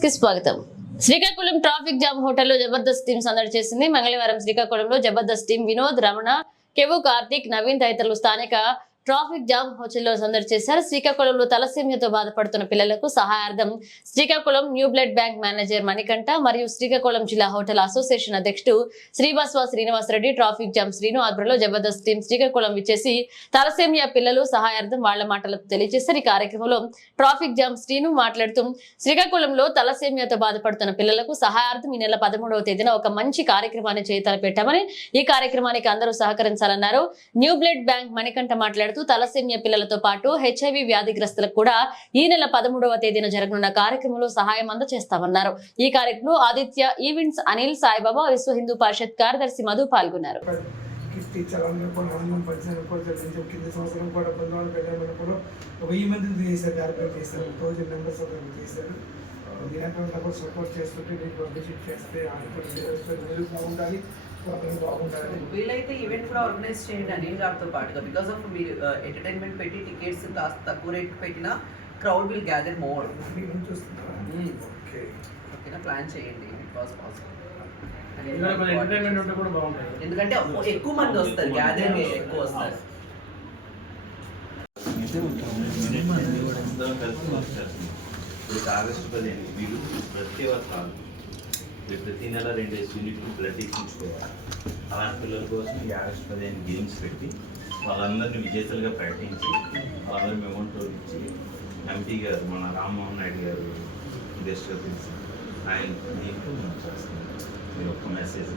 న్యూస్కి స్వాగతం. Srikakulam traffic jam హోటల్లో జబర్దస్త్ టీం సందడి చేసింది. మంగళవారం శ్రీకాకుళంలో జబర్దస్త్ టీం వినోద్ రమణ కెవు కార్తిక్ నవీన్ తదితరులు స్థానిక ట్రాఫిక్ జామ్ హోటల్లో సందడి చేశారు. శ్రీకాకుళంలో తలసేమియాతో బాధపడుతున్న పిల్లలకు సహాయార్థం Srikakulam new blood bank manager Manikanta మరియు శ్రీకాకుళం జిల్లా హోటల్ అసోసియేషన్ అధ్యక్షుడు శ్రీవాస్వ శ్రీనివాసరెడ్డి ట్రాఫిక్ జామ్ శ్రీను ఆధ్వర్యంలో జబర్దస్త్ టీం శ్రీకాకుళం విచ్చేసి తలసేమియా పిల్లలు సహాయార్థం వాళ్ళ మాటలతో తెలియజేశారు. ఈ కార్యక్రమంలో ట్రాఫిక్ జామ్ శ్రీను మాట్లాడుతూ శ్రీకాకుళంలో తలసేమియాతో బాధపడుతున్న పిల్లలకు సహాయార్థం ఈ నెల పదమూడవ తేదీన ఒక మంచి కార్యక్రమాన్ని చేతలు పెట్టామని ఈ కార్యక్రమానికి అందరూ సహకరించాలన్నారు. న్యూ బ్లడ్ బ్యాంక్ మణికంఠ మాట్లాడుతూ తలసేమియా పిల్లలతో పాటు హెచ్ఐవి వ్యాధిగ్రస్తులకు కూడా ఈ నెల పదమూడవ తేదీన జరగనున్న కార్యక్రమంలో సహాయం అందజేస్తామన్నారు ఈ కార్యక్రమంలో ఆదిత్య ఈవెంట్స్ అనిల్ సాయిబాబా విశ్వ హిందూ పరిషత్ కార్యదర్శి మధు పాల్గొన్నారు. కింద సంవత్సరం కూడా వెయ్యి చేశారు చేశారు థౌజండ్ మెంబర్స్ చేశారు సపోర్ట్ చేస్తుంటే మీకు విజిట్ చేస్తే ఆడుకుంటే బాగుండాలి వీలైతే ఈవెంట్ కూడా ఆర్గనైజ్ చేయండి అనిల్ గారితో పాటుగా. బికాస్ ఆఫ్ మీరు ఎంటర్టైన్మెంట్ పెట్టి టికెట్స్ కాస్త తక్కువ రేట్ పెట్టినా crowd will gather more. Okay ఓకేనా? ప్లాన్ చేయండి బికాస్ పాసిబుల్ ఇంకా కొంచెం ఎంటర్టైన్మెంట్ ఉంటే కూడా బాగుంటుంది. ఎందుకంటే ఎక్కువ మంది వస్తారు గ్యాదరింగ్ ఎక్కువ వస్తారు. వర్క్ చేస్తున్నాం ఇప్పుడు ఆగస్టు పదిహేను వీళ్ళు ప్రతి కాదు మీరు ప్రతి నెల రెండేసి యూనిట్లు బ్లడ్ ఇచ్చించుకోవాలి అలాంటి పిల్లల కోసం ఈ ఆగస్టు పదిహేను గేమ్స్ పెట్టి వాళ్ళందరినీ విజేతలుగా ప్రకటించి వాళ్ళందరూ మెమోంటో ఇచ్చి ఎంపీ గారు మన రామ్మోహన్ నాయుడు గారు గెస్ట్గా పిలిచి ఆయన దీంట్లో మనం చేస్తున్నాం. మీరు ఒక్క మెసేజ్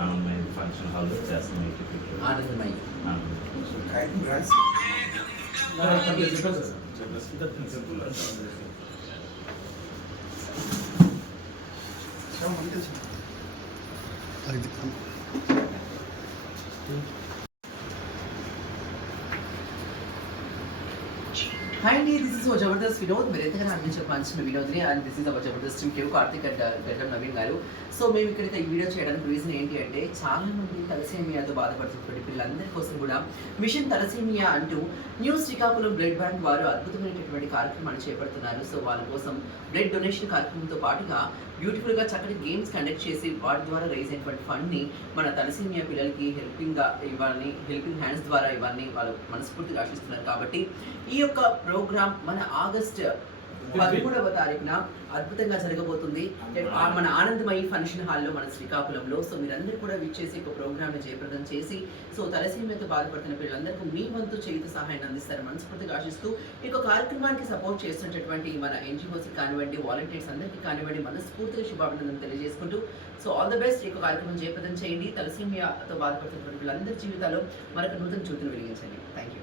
ఆనందమైన ఫంక్షన్ హాల్లో టికెట్లు. ఆనందమై ఆనందం. కంగ్రాట్స్ హై అండి this is our Jabardasth Vinod మీరు ఎంతగానో అందించే మంచి వినోద్ని and this is our Jabardasth team Kevvu Karthik and Gaddam Naveen గారు సో మేము ఇక్కడైతే ఈ వీడియో చేయడానికి రీజన్ ఏంటి అంటే చాలా మంది తలసేమియాతో బాధపడుతున్నటువంటి పిల్లలందరి కోసం కూడా మిషన్ తలసేమియా అంటూ న్యూ శ్రీకాకుళం బ్లడ్ బ్యాంక్ వారు అద్భుతమైనటువంటి కార్యక్రమాన్ని చేపడుతున్నారు సో వాళ్ళ కోసం బ్లడ్ డొనేషన్ కార్యక్రమంతో పాటుగా బ్యూటిఫుల్గా చక్కటి గేమ్స్ కండక్ట్ చేసి వాటి ద్వారా రైజ్ అయినటువంటి ఫండ్ని మన తలసేమియా పిల్లలకి హెల్పింగ్గా ఇవ్వాలని హెల్పింగ్ హ్యాండ్స్ ద్వారా ఇవ్వాలని వాళ్ళు మనస్ఫూర్తిగా ఆశిస్తున్నారు కాబట్టి ఈ యొక్క ప్రోగ్రామ్ మన ఆగస్ట్ పదమూడవ తారీఖున అద్భుతంగా జరగబోతుంది. మన ఆనందమయి ఫంక్షన్ హాల్లో మన శ్రీకాకుళంలో. సో మీరందరూ కూడా విచ్చేసి ఒక ప్రోగ్రామ్ జయప్రదం చేసి సో తలసీమతో బాధపడుతున్న పిల్లలందరికీ మీ వంతు చేయుత సహాయాన్ని అందిస్తారు మనస్ఫూర్తిగా ఆశిస్తూ ఈ కార్యక్రమానికి సపోర్ట్ చేస్తున్నటువంటి మన ఎన్జిఓస్ కానివ్వండి వాలంటీర్స్ అందరికీ కానివ్వండి మనస్ఫూర్తిగా శుభాభినందనలు తెలియజేసుకుంటూ సో ఆల్ ద బెస్ట్ ఈ యొక్క కార్యక్రమం జయప్రదం చేయండి. తలసీమియాతో బాధపడుతున్నటువంటి పిల్లలందరి జీవితాల్లో మరొక నూతన జ్యోతిని వెలిగించండి. Thank you